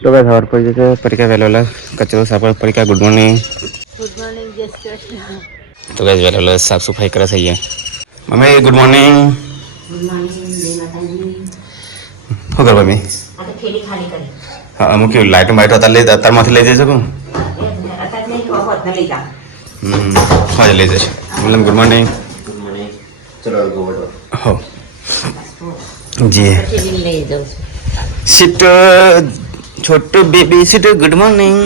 तो काय सवार पडीचे परीक्षा वेळेला कचरा साफ परीक्षा गुड मॉर्निंग जय श्री कृष्ण. तो काय वेळेला साफसफाई करत आहे mummy good morning good morning जय माताजी. हो कर मम्मी आता थैली खाली कर. हाँ मुख्य लाइट वाइट होता ले तर माथे ले जायचं को आता नाही वापरत नाही जा. हाँ ले जायचं मतलब गुड मॉर्निंग चलो गोबर हो जी थैली ले जाऊ. सिट छोटू बेबी सिट गुड मॉर्निंग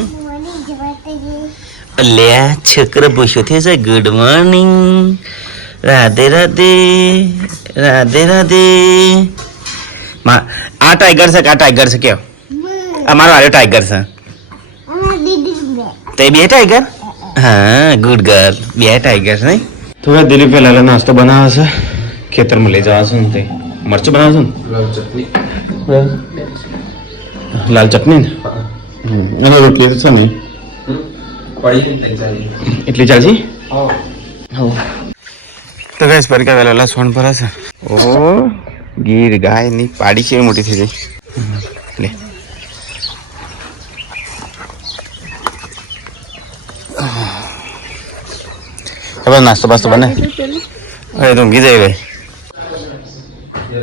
अल्या छकर बसते से गुड मॉर्निंग राधे राधे राधे राधे आ टाइगर से क्या हमारा वाले टाइगर से ते भी है टाइगर हाँ गुड गर्ल भी है टाइगर नहीं थोड़ा दिलीप पे लाला नाश्ता बनावा से खेतर में ले जावा सुनते मर्च बनावा सुन लाल चटनी लाल चटनी अरे रोटी तो नहीं पड़ी नहीं चाहिए इडली चालजी हाँ हो तो गैस पर क्या वेला सोन पर है ओ गिर गाय नहीं पाड़ी से मोटी थी ले अब नाश्ता वास्ता बने अरे तुम गिर गए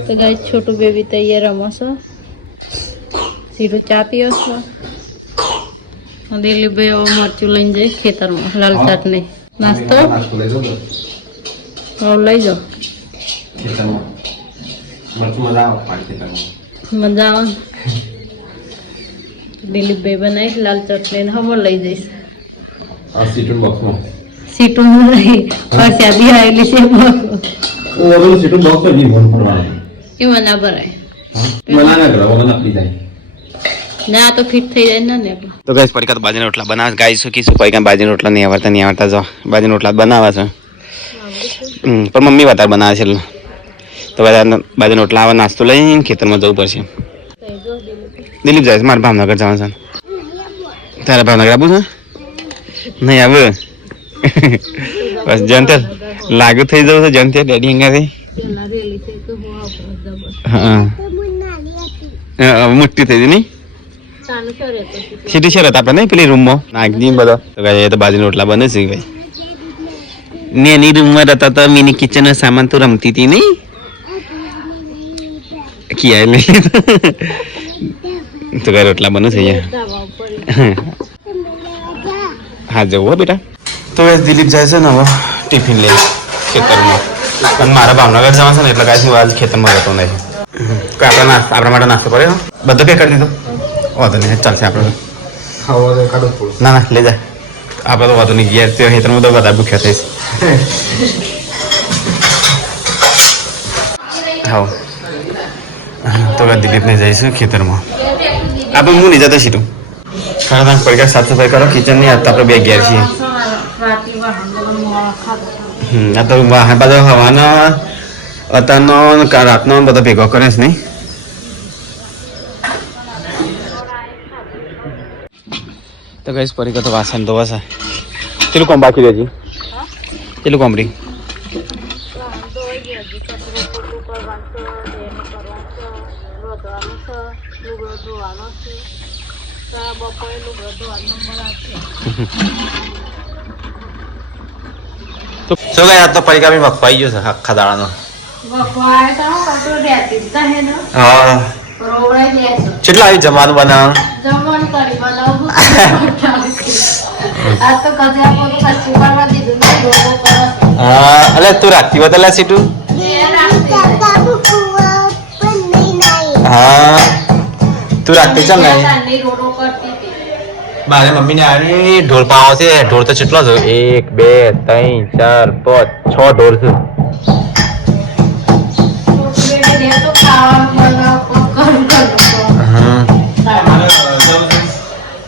તો ગાઈસ છોટું બેબી તૈયાર રમો છો સીધું ચા પીઓ છો દિલીપ ભાઈ મરચું લઈને જાય ખેતરમાં લાલ ચટણી નાસ્તો ले दो હવે લઈ જાઓ खेतर में मर्च मजा आओ पानी खेतर में મજા આવે દિલીપભાઈ બનાવીશ લાલ ચટણી ને હમણાં લઈ જઈશ और सीटून बॉक्स में સીટું નહીં પરસ્યા બિહારેલી છે वो वाला सीटून बॉक्स में भी बहुत पड़वा है એમાં ના ભરાય मना ना करो वो ना अपनी जाए ના તો ફિટ થઈ જાય ને तो गैस पर का बाजी रोटला बनावा गाय सुखी कोई का बाजी रोटला नहीं आवड़ता जो बाजी रोटला बनावा छे पर मम्मी बता बनावे छे तो बाजी रोटला आवा नास्तो लઈને ખેતર માં જવું પડશે દિલીપ જાય મારા ભાવનગર જવાનું છે તારા ભાવનગર આવું છે નહીં આવે બસ જંતર લાગુ થઈ જવું છે જંતર ડેડી હંગાથી હા મોટી થઈ ગઈ નહીં સીટી શરત આપણે નહીં પેલી રૂમમાં નાખી બધો તો કહે તો બાજુ રોટલા બને છે ભાઈ ને એની રૂમમાં રહેતા તો મિની કિચન સામાન તો રમતી હતી નહીં કિયા લઈ તો કઈ રોટલા બને છે હા જવું બેટા તો એ દિલીપ જાય છે ને હવે ટિફિન લઈ ખેતરમાં અને મારા ભાવનગર જવા છે ને એટલે કાંઈ આજ ખેતરમાં જતો નહીં આપણા માટે નાસ્તો કર્યો બધો પે કરી દીધો વાંધો નહીં ચાલશે આપણે हाँ वो काटो पूरा ના ના લઈ જાય આપણે તો વાંધો નહીં ગયા તે ખેતરમાં તો બધા ભૂખ્યા થઈશ હા તો દિલીપને જઈશું ખેતરમાં આપણે હું નહીં જતો સીધું ખાડા પડીકા સાફ સફાઈ કરો કિચનની આ તો આપણે બે ઘેર છીએ આ તો બધા હવાનો અત્યારનો રાતનો બધો ભેગો કરે છે નહીં તો ગઈશ પરીકા તો વાસણ ધોવા છે પેલું કોમ બાકી રહેજી પેલું કોમડી તો સો ગયા તો પરીકા બી વખવાઈ ગયો છે આખા દાડાનો હા કેટલા આવી જમવાનું બનાવવાનું હા અલે તું રાખતી હોત અલા સીટું હા તું રાખતી ચાલ ને મારે મમ્મીને આવી ઢોલ પાવો છે ઢોલ તો કેટલો છે 1 2 3 4 5 6 ઢોલ છે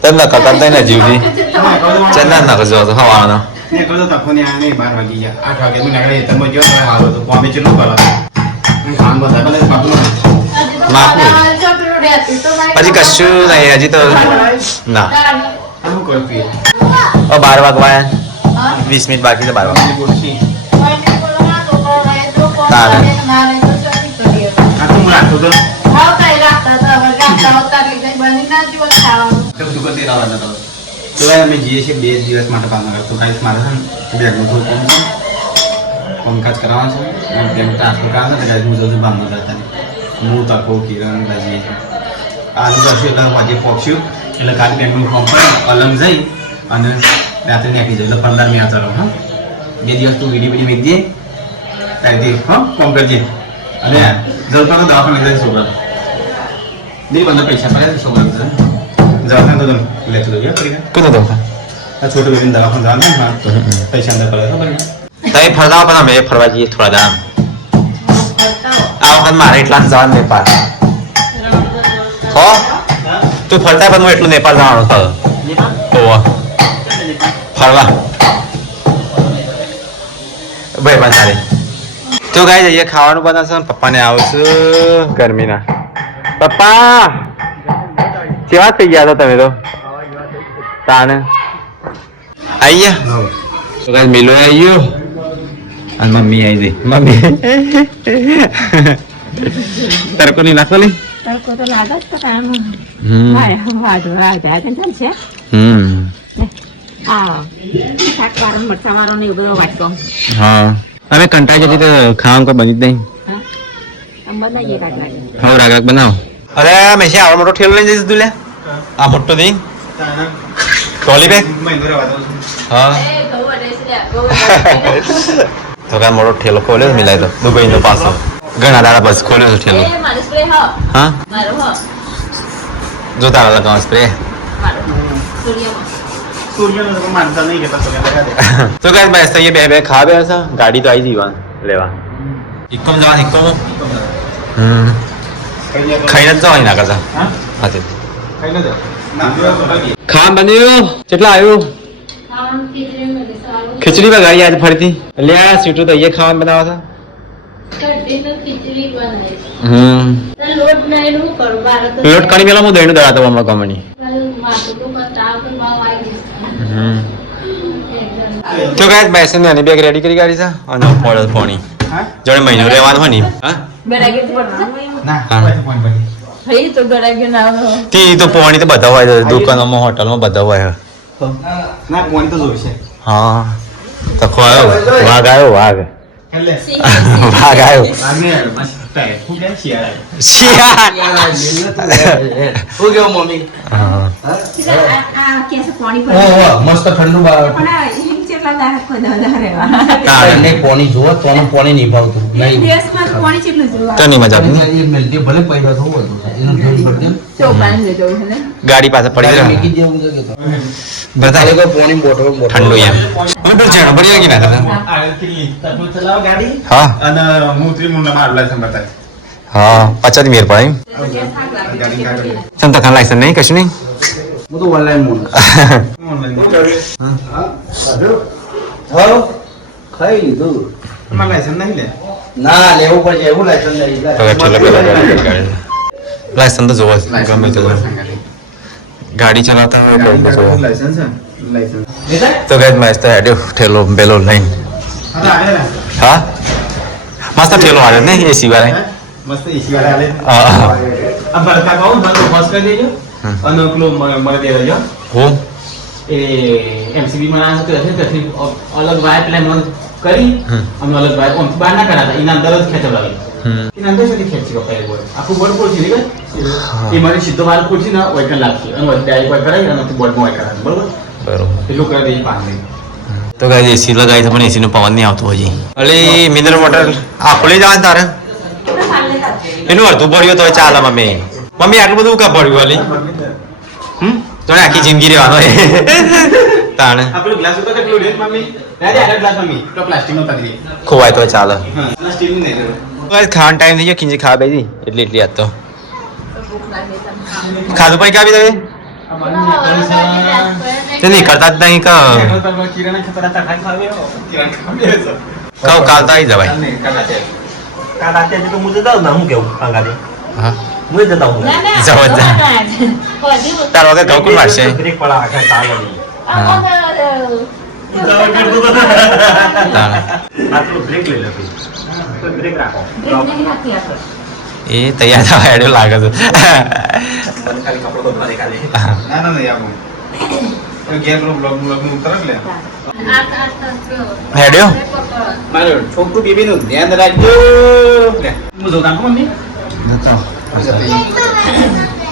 તને કરતા તને જીવજી ચેન્નઈ ના કરજો તો હવાનો ને કહો તો ફોન આ નહીં 12 વાગી ગયા 8 વાગે હું નીકળે તમે જો તો હાલો તો કોમે ચેટલું કરો કામ બધા ભલે બાપુ માફ નહીં હજી કશું નહીં હજી તો ના હું કરતી 12 વાગવા 20 મિનિટ બાકી છે 12 વાગે બોલતી તારે આ તો હું રાખતો તો હા કઈ રાખતા હતા દુકાનથી લાવવાના હતા. તો ભાઈ અમે જઈએ છીએ 2 દિવસ માટે ભાવનગર. તો ગાઈસ મારે છે ને બેગનું થોડું કામ છે, કામકાજ કરવાનું છે અને બેંક ટ્રાન્સફર કરવાનું છે. ગાઈસ હું જઉં છું ભાવનગર તારી. હું તકો કિરણ બધા જઈએ છીએ. આજે જશું એટલે આજે પહોંચ્યું એટલે કાલે બેંકનું ફોર્મ પર અલંગ જઈ અને રાત્રે નીકળી જાય એટલે 15 મિનિટ ચાલો. હા 2 દિવસ તું વિડીયો મેક દે ત્યાંથી હા ફોન કરજે અને જલપાનો દવાખાને લઈ જાય છોકરા નહીં 15 પૈસા પડે છોકરા દવાખાને તો લેતો જઈએ કરીને કુદો દો આ છોટું બેબીને દવાખાને જવાનું હા પૈસા અંદર પડે ખબર ને તઈ ફરવા પણ અમે ફરવા જઈએ થોડા દામ આ વખત મારે એટલા જવાનું નેપાળ હો તું ફરતા પણ હું એટલું નેપાળ જવાનું થયો ફરવા ભાઈ પણ તારે તો ગાઈ જઈએ ખાવાનું બનાવશો ને પપ્પાને આવશું ગરમીના પપ્પા કેવા થઈ ગયા તો તમે તો તાને આવી ગયા તો ગાઈ મિલો આવી ગયો અને મમ્મી આવી ગઈ મમ્મી તરકો ની નાખો નહીં તડકો તો લાગે જ પણ હા હવે કંટાળી જતી તો ખાવાનું કોઈ બની જ નહીં હવે રાગ બનાવો અરે મેં આવડો મોટો ઠેલો લઈને જઈશ તું લે આ મોટો દઈ ટ્રોલી બેગ હા તો કાંઈ મોટો ઠેલો ખોલ્યો મિલાય તો દુબઈનો પાછો ઘણા દાડા બસ ખોલ્યો છે ઠેલો હા જો તારા લગાવ સ્પ્રે તો ગાઈસ બસ ये બે ખા બે ऐसा गाड़ी तो आई थी वहां लेवा इक्कम जवान इक्कम ખાઈને જ જવાય ના કરતા હા ખાવાનું બન્યું કેટલા આવ્યું ખીચડી બગાડી આજ ફરતી લે આ સીટું તો અહીંયા ખાવાનું બનાવવા લોટ કણી પેલા હું દહીનું દળાતો હમણાં કમણી તો ગાય બેસન ની બેગ રેડી કરી ગાડી છે અને ફળ પાણી જોડે મહિનો રહેવાનું હોય ને તી તો પાણી તો બધા હોય દુકાનોમાં હોટલમાં બધા હોય ના કોણ તો જોઈશે હા તો ખોયો વાઘ આવ્યો વાઘ વાઘ આવ્યો મસ્ત ઠંડુ પાણી જુઓ તો પાણી નહીં ભાવતું તો નહીં મજા ભલે પૈસા થવું ગાડી પાસે પડી જાય બધા પાણી બોટલ ઠંડુ એમ પેલું જેણો પડી ગઈ ના ચલાવો ગાડી હા અને હું ત્રિમુંડા મારલા સંભાળતા હા પાછા મેર પડે ગાડી કાઢી તને તો ખાન લાયસન્સ નહીં કશું નહીં હું તો ઓનલાઈન મોડ હા ખાઈ લીધું તમારે લાયસન્સ નહીં લે ના લેવું પડશે એવું લાયસન્સ લાયસન્સ તો જોવો ગમે તે ગાડી ચલાવતા હોય લાયસન્સ લાયસન્સ તો ગાઈસ મસ્ત હેડ્યો ઠેલો બેલો લઈને હા મસ્ત ઠેલો આવે ને એસી વાળા મસ્ત એસી વાળા આલે હા આ બરકા કહું બસ બસ કરી દેજો અને પેલો મને દે દેજો હું એ એમસીબી માં આ તો હશે તેથી અલગ વાયર પ્લાન કરી અમે અલગ વાયર ઓમ બહાર ના કરાતા એના અંદર જ ખેંચવાવી એના અંદર સુધી ખેંચી કપાય બોર્ડ આખું બોર્ડ પોછી નીકળ એ મારી સીધો વાળ પોછી ના ઓય લાગશે અને વધે આઈ કોઈ કરાય અને બોર્ડમાં ઓય કરાય બરોબર બરોબર એટલું કરી દે પાંચ તો ગાઈસ એસી લગાવી તો પણ એસી નું પવન નહીં આવતું હજી અલી મિનરલ વોટર આપણે જવાનું તારે એનું અડધું ભર્યું તો ચાલે મમ્મી મમ્મી આટલું બધું કા ભર્યું અલી તો આખી જિંદગી રહેવાનો તાણે આપણો ગ્લાસ ઉપર કેટલો ડેટ મમ્મી દાદી આટલા ગ્લાસ મમ્મી તો પ્લાસ્ટિક નો કરી દે ખોવાય તો ચાલે હા સ્ટીલ નહીં દેવો ખાવાનો ટાઈમ થઈ ગયો ખીંજી ખાવા બેસી એટલી આજ તો ખાધું પણ કાપી દે તે નહીં કરતા જ નહીં કિરાણા ખતરા ખાઈ ખાવે કિરાણા ખાવે કહું કાલ તો આવી જવાય કાલ આતે તો મુજે જાવ ના હું કેવું કાંગાડે હા મુજે જતા હું જાવ તાર વગર ઘઉં કોણ વાળશે બ્રેક પડા આખા તાલે તાણે આટલો બ્રેક લઈ લે બ્રેક રાખો એ તૈયાર થવા હેડ્યો લાગે છે ખાલી કપડો બદલા ખાલી ના ના નહીં આવું ગેર બ્લોગ ઉતર લે હેડ્યો મારો છોકરું બેબીનું ધ્યાન રાખજો લે હું જોતા મમ્મી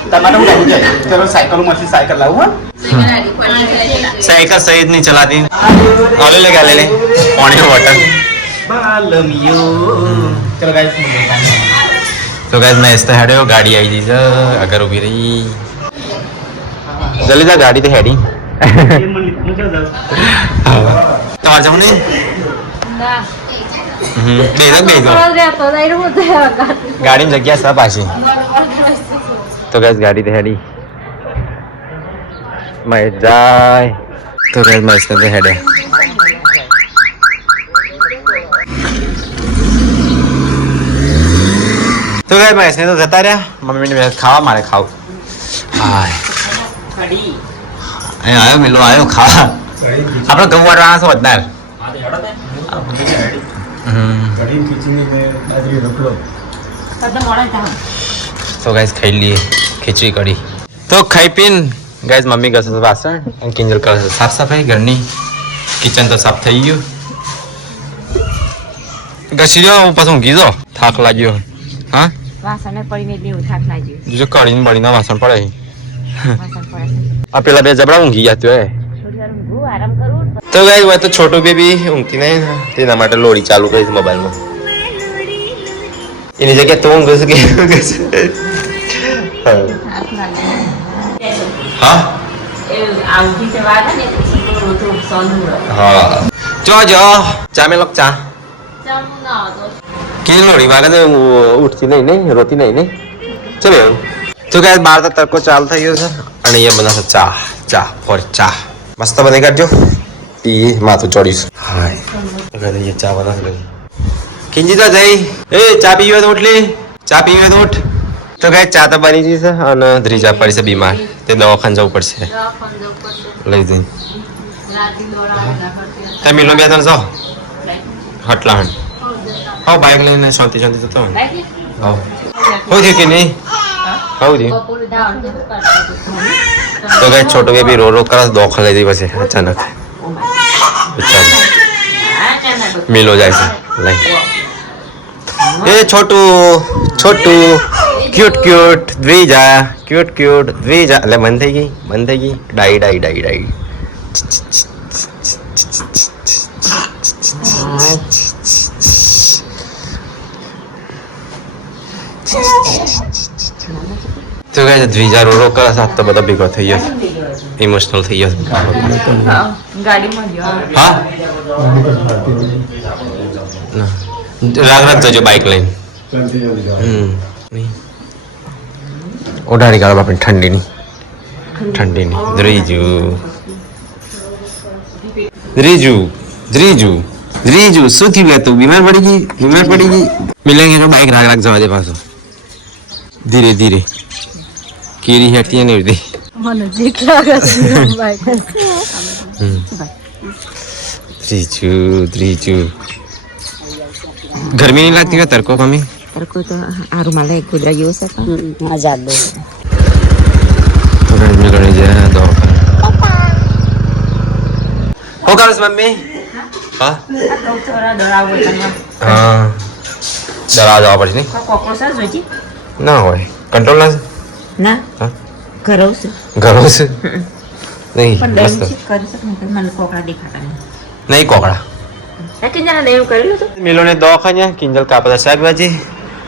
તમારે હું લાવું જાય ચલો સાયકલ માંથી સાયકલ લાવું સાયકલ સહિત નહીં ચલાતી ઓલે લે ગાલે લે પાણી બોટલ બાલમિયો ચલો ગાઈસ તો ગાઈસ મેં તો હેડ્યો ગાડી આવી જઈ છે આગળ ઊભી રહી જલ્દી જા ગાડી તો હેડી તમારે જવું નહીં ના ગાડીની જગ્યા છે પાછી તો ગાઈસ ગાડી તો હેડી મહેશ જાય તો ગાઈસ મહેશ તો હેડે તો ગાઈસ મહેશ ને તો જતા રહ્યા મમ્મીને મેં ખાવા મારે ખાવું હાય અહીં આવ્યો મિલો આવ્યો ખાવા આપણે ઘઉં વાળવાના છો વધારે તો ગાઈસ ખાઈ લઈએ ખીચડી કઢી તો ખાઈ પીને ગાઈસ મમ્મી કરશે તો વાસણ અને કિંજલ કરશે સાફ સફાઈ ઘરની કિચન તો સાફ થઈ ગયું ઘસી દો હું પાછું ઊંઘી જાઉં થાક લાગ્યો હા વાસણે પડીને એટલી થાક લાગ્યો જો કઢીને બળીને વાસણ પડે વાસણ પડે આ પેલા બે જબડા ઊંઘી ગયા તો થોડી વાર ઊંઘું આરામ કરું તો ગાઈસ હોય તો છોટું બેબી ઊંઘતી નહીં તેના માટે લોડી ચાલુ કરીશ મોબાઈલમાં એની જગ્યાએ તો ઊંઘ કે થાક લાગે હા આવતી તે વાત ને તો સોનું હા જો ચા મેં લોક ચા કેવી લોડી મારે તો ઉઠતી નહીં રોતી નહીં ચલો તો ગાઈસ બહાર તો તડકો ચાલુ થઈ ગયો છે અને અહીંયા બનાવશે ચા ફોર ચા મસ્ત બનાવી કાઢજો એ માથું ચોડીશ હાય અહીંયા ચા બનાવશે કિંજી તો જઈ એ ચા પીવે તો ઉઠલી ચા પીવે તો ઉઠ તો ગાઈસ ચા તો બની ગઈ છે અને ધ્રીજા પડી છે બીમાર તે દવાખાને જવું પડશે લઈ જઈ તમે મિલો બે ત્રણ જાઓ હટલા હટ હા બાઇક લઈને શાંતિ જતો હા હોય થયું કે નહીં આવું થયું તો કઈ છોટો બેબી રો કરે દોખા લઈ જઈ પછી અચાનક મિલો જાય છે લઈ એ છોટું ક્યુટ દ્વિજા એટલે બંધ થઈ ગઈ ડાઈ તો ગાઈસ દ્વિજા રો કરે સાથ તો બધા ભેગો થઈ ગયો ઇમોશનલ થઈ ગયો ગાડીમાં ગયો હા રાગ જજો બાઇક લઈને ઓઢાડી કાઢો બાપની ઠંડીની દ્રીજુ શું થયું લે તું બીમાર પડી ગઈ મિલાઈ બાઇક રાગ જવા દે પાછો ધીરે ધીરે કેરી હેઠી ને ઉડી મને જીક લાગે છે ત્રીજુ ગરમી નહીં લાગતી તડકો કમી તરકો તો આ રૂમાલે કુદરા જેવો છે આઝાદ દો તો ગરમી ગણી જાય દો હો કરસ મમ્મી હા હા દરા જવા પડશે નહીં કોકોસા જોજી ના હોય કંટ્રોલ ના ના હા ઘરો છે ઘરો છે નહીં પણ મસ્ત દહીં કરી શકે ને મને કોકડા દેખાતા નહીં કોકડા નહીં કિંજલ ને એવું કરેલું તો મિલોને દવાખાને કિંજલ કાપતા શાકભાજી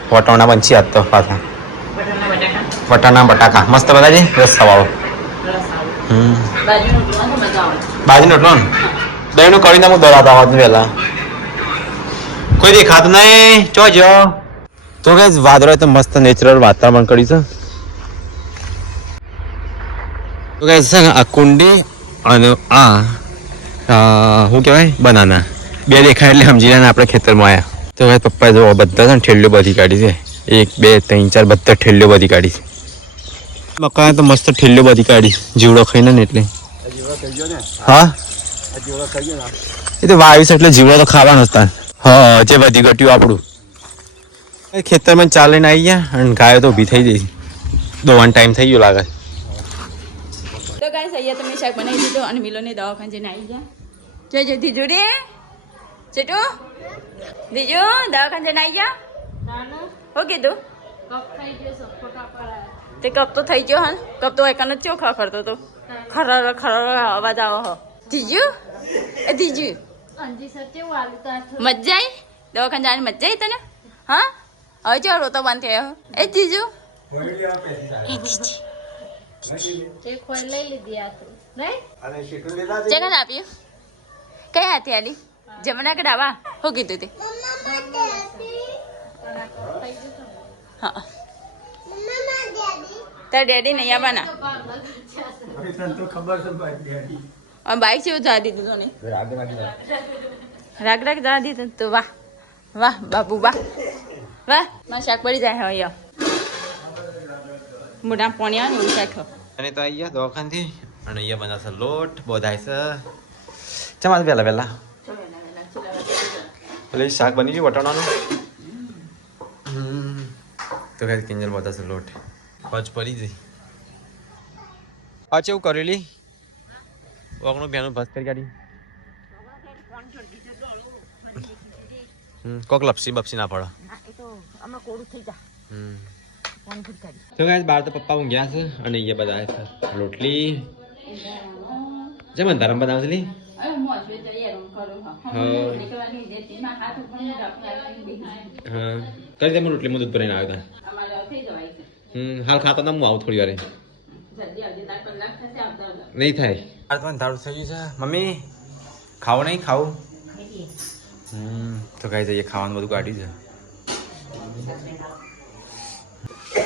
વટાણા બંછી આપતો પાછા વટાણા બટાકા મસ્ત બધાજી રસ્સા વાળો બાજુનો એટલો ને દહીંનું કરીને હું દોડાતા આવત વહેલા કોઈ દેખાતું નહીં ચોજો તો કઈ વાદળો તો મસ્ત નેચરલ વાતાવરણ કર્યું છે તો કઈ છે ને આ કુંડી અને આ શું કહેવાય બનાના બે દેખાય એટલે સમજી ને આપણે ખેતરમાં આવ્યા તો ભાઈ પપ્પાએ જો બધા છે ને ઠેલીઓ બધી કાઢી છે 1 2 3 4 બધા ઠેલીઓ બધી કાઢી છે મકાને તો મસ્ત ઠેલીઓ બધી કાઢી જીવડો ખાઈને ને એટલે હા એ તો વાયુ છે એટલે જીવડો તો ખાવાનો જ તાર હા જે બધી ગટ્યું આપણું ખેતરમાં ચાલીને આવી ગયા અને ગાયો તો ઊભી થઈ જઈ દોવાનો ટાઈમ થઈ ગયો લાગે. તો ગાઈસ અહીંયા તમે શાક બનાવી દીધું અને મિલોને દવાખાને જઈને આવી ગયા. જય દીજુ રે ચેટુ દીજુ દવાખાને જઈને આવી ગયા. હો કીધું તે કપ તો થઈ ગયો હા. કપ તો એકાનો ચો ખરતો તો ખરર ખરર અવાજ આવો હો. દીજુ એ દીજુ મજા આવી દવાખાને જવાની મજા આવી તને? હા હવે ચો રોતો બંધ થયો એ દીજુ ચેકન આપ્યું કઈ હાથી આલી જમણા કે ડાબા? શું કીધું તે? હા તાર ડેડી નહીં આવવાના. બાઈક છે જા દીધું તો નહીં રાગ રાગ જા દીધું તો વાહ વાહ બાબુ વાહ વાહ મારે શાક પડી જાય અહીંયા મોટા પાણી આવે ને એવું શાક અને તો આવી ગયા દવાખાનથી અને અહીંયા બનાવશે લોટ બોધાય છે. ચમાલ વહેલા વહેલા એટલે શાક બની ગયું વટાણાનું. તો કઈ કિંજલ બોધાશે લોટ પચ પડી જઈ. અચ્છા એવું કરેલી ઓગણું બેનું ભાત કરી કાઢી. કોક લપસી બપસી ના પડે. તો ગાઈસ બાર તો પપ્પા ઊંઘ્યા છે અને અહીંયા બધા છે રોટલી જમન ધરમ બનાવલી. હા કરી તમે રોટલી દૂધ ભરાઈને આવ્યો હતા. હાલ ખાતો ના હું આવું થોડી વાર નહીં થાય. ધારું થઈ ગયું છે મમ્મી ખાવું નહીં ખાવું? તો કઈ જઈએ ખાવાનું બધું કાઢી છે.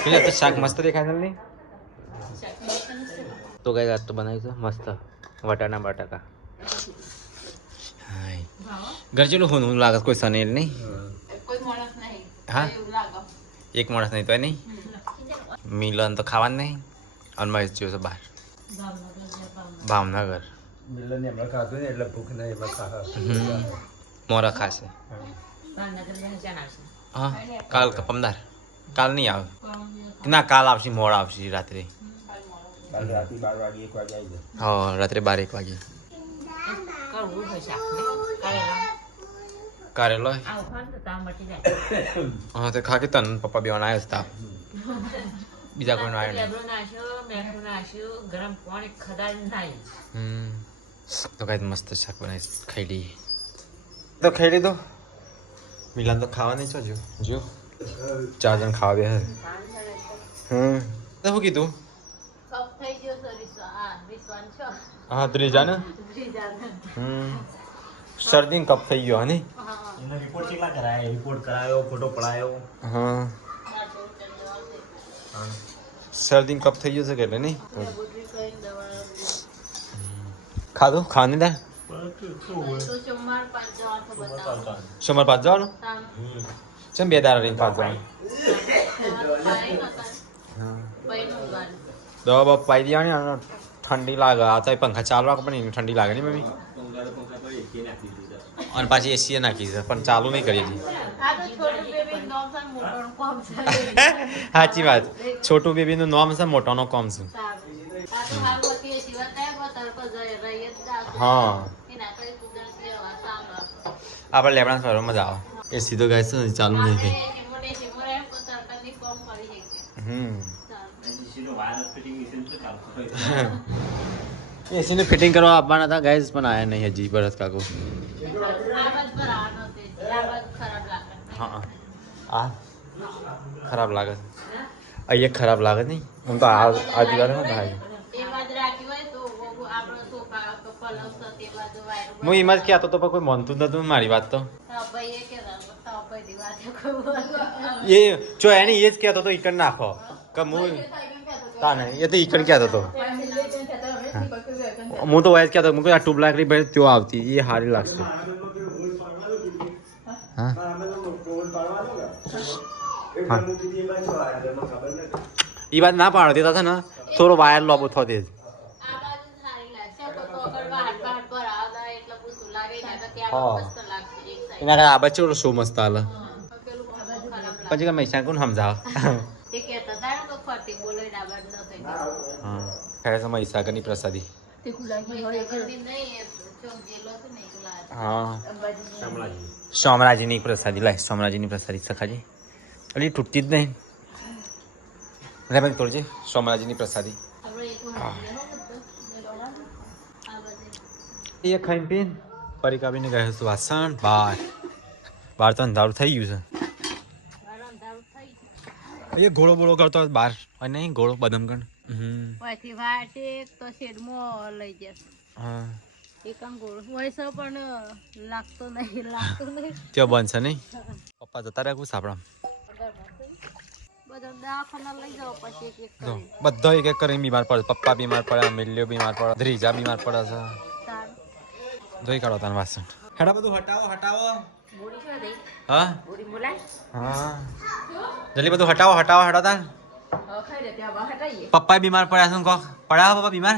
પેલા તો શાક મસ્ત દેખાય છે નહીં? તો કઈ આજ તો બનાવ્યું છે મસ્ત વટાણા બટાકા. ઘર ચેલું હું લાગે કોઈ સનેલ નહીં? હા એક માણસ નહીં તો નહીં. મિલન તો ખાવાનું નહીં અને મહેશ જ્યો છે બહાર ભાવનગર. મોરા ખાશે. હા કાલ કપમદાર કાલ નહીં આવે ના કાલ આવશે મોડા આવશે રાત્રે. હા રાત્રે 12-1 વાગે કારેલો. હા તો ખા કે તન પપ્પા બે આવ્યો હતા બીજા કોઈ આવ્યો નહીં. તો કઈ મસ્ત શાક બનાવી ખાઈ લઈએ. તો ખાઈ લીધો. મિલાન તો ખાવા નહીં છો જો 4 જણ ખાવા બે. તો શું કીધું? હા ત્રીજા ને શરદી કપ થઈ ગયો હે ને? રિપોર્ટ કેટલા કરાયા? રિપોર્ટ કરાયો, ફોટો પડાયો. હા શરદી કપ થઈ ગયો છે કે નહીં? ખાધું ખાવાની દે સોમવાર 5 જવાનું? ચમ 2 દાડા રહીને 5 જવાનું? દવા બવા પાઈ દેવાની અને ઠંડી લાગે. આ તો પંખા ચાલવા પણ ઠંડી લાગે નહીં મમ્મી? અને પાછી એસી નાખી છે પણ ચાલુ નહીં કરી હતી. સાચી વાત છોટું બેબીનું નામ છે મોટાનો કોમ છે. હા આપણે લેબડા શહેરોમાં જ આવે એ સીધો ગાય છે ચાલુ નહીં થઈ. એસી ને ફિટિંગ કરવા આપવાના હતા ગાઈઝ પણ આયા નહીં હજી ભરત કાકો. હા આ ખરાબ લાગે છે અહીંયા ખરાબ લાગે નહીં હું તો આ દિવાળીમાં થાય. હું એમાં જ કહેતો તો પણ કોઈ માનતું જ નતું મારી વાત. તો એ જો એને એ જ કહેતો તો ઈકણ નાખો કે હું તા નહીં એ તો ઈકણ કહેતો હતો. હું તો વાય જ કહેતો હું આ ટ્યુબ લાકડી ભાઈ ત્યાં આવતી એ સારી લાગશે. હા એ વાત ના પાડો દેતા છે ને થોડો વાયર લોબો થો દે. એના આ બચ્ચો શું મસ્ત હાલ. પછી મહેસાણ કોણ સમજાવ તે કહેતા હતા તો ફરતી બોલો ના બાદ ન થઈ હા ખાય છે મહીસાગરની પ્રસાદી તે કુલાઈ હોય હા સોમરાજીની પ્રસાદી લાય સોમરાજીની પ્રસાદી સખાજી અલી તૂટતી જ નહીં રે ભાઈ તોડજે સોમરાજીની પ્રસાદી એ ખાઈને પીને પરિકાબીને ગયો છું વાસણ બહાર તો અંધારું થઈ ગયું છે એ ઘોડો બોળો કરતો બહાર અને નહીં ઘોડો બદમગણ પછી વાટે તો શેડમાં લઈ જશે હા એક અંગોળ હોય છે પણ લાગતો નહીં ત્યાં બનશે નહીં પપ્પા જતા રહ્યા કું સાપડા બધા દવાખાના લઈ જાઓ પછી એક જો બધા એક એક કરીને બીમાર પડે પપ્પા બીમાર પડે મિલ્યો બીમાર પડે ધ્રીજા બીમાર પડે છે જોઈ કાઢો તાર વાસણ હેડા બધું હટાવો હા હા જલ્દી બધું હટાવો તાર પપ્પા બીમાર પડ્યા છે કોક પડ્યા પપ્પા બીમાર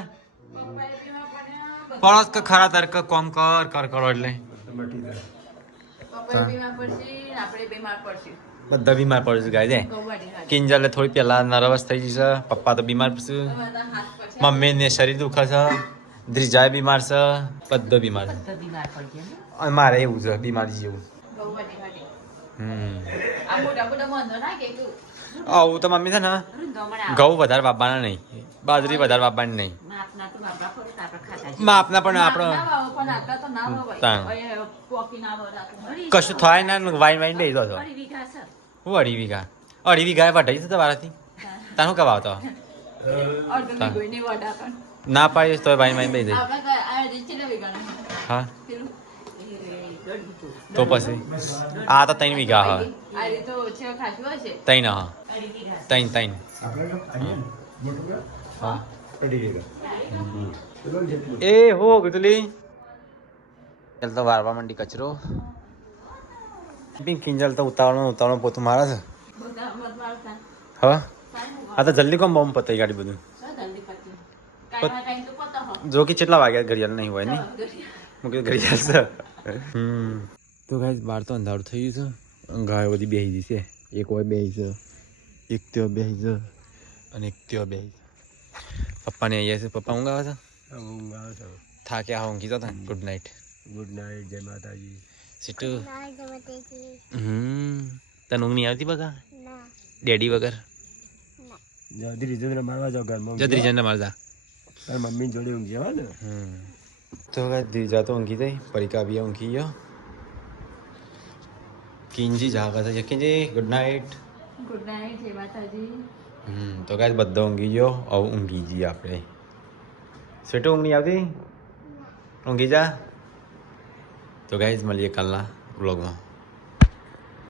પડો કે ખરા તાર કે કોમ કરો એટલે બધા બીમાર પડે છે ગાય દે કિંજલે થોડી પેલા નર્વસ થઈ જશે પપ્પા તો બીમાર છે મમ્મીને શરીર દુખે છે ધ્રીજાય બીમાર છે બધા બીમાર છે અને મારે એવું છે બીમારી જેવું આવું તો મમ્મી છે ને ઘઉં વધારે વાપવાના નહીં બાજરી વધારે વાપવાની નહીં માપના પણ આપણો કશું થાય ના વાઈન બેસી દો હું 2.5 વીઘા 2.5 વીઘા વઢાઈ છે તમારાથી તારું કવા આવતો ના પાડીશ તો વાઈન બેસી જાય હા તો પછી આ તો 3 વીઘા હા 3 હા 3 હા એ હો ગુતલી ચાલ તો વારવા માંડી કચરો કિંજલ તો ઉતાવળમાં પોતું મારે છે હા આ તો જલ્દી કોમ બોમ્બ પતાઈ ગાડી બધું જો કે કેટલા વાગ્યા ઘડિયાળ નહીં હોય નહીં મૂકી ઘડિયાળ છે તો ગાઈસ બહાર તો અંધારું થઈ ગયું છે ગાયો બધી બેસી ગઈ છે એક હોય બેસી છે એક ત્યો બેસી છે અને એક ત્યો બેસી છે પપ્પાને અહીંયા છે પપ્પા ઊંઘ આવે છે થાક્યા ઊંઘી જતા ગુડ નાઇટ જય માતાજી સીટુ તને ઊંઘ નહીં આવતી બગા ડેડી વગર મારવા જાવ ઘરમાં જદ્રીજન મારતા તાર મમ્મી જોડે ઊંઘી જવા ને તો ધીજા તો ઊંઘી જાય પરિકા બી ઊંઘી ગયો કિંજી જાગા છે કિંજી ગુડ નાઇટ જય માતાજી તો ગાઈસ બધા ઊંઘી ગયો હવે ઊંઘી જઈએ આપણે સીટુ ઊંઘ નહીં આવતી ઊંઘી જા તો ગાઈસ મળીએ કાલના વ્લોગમાં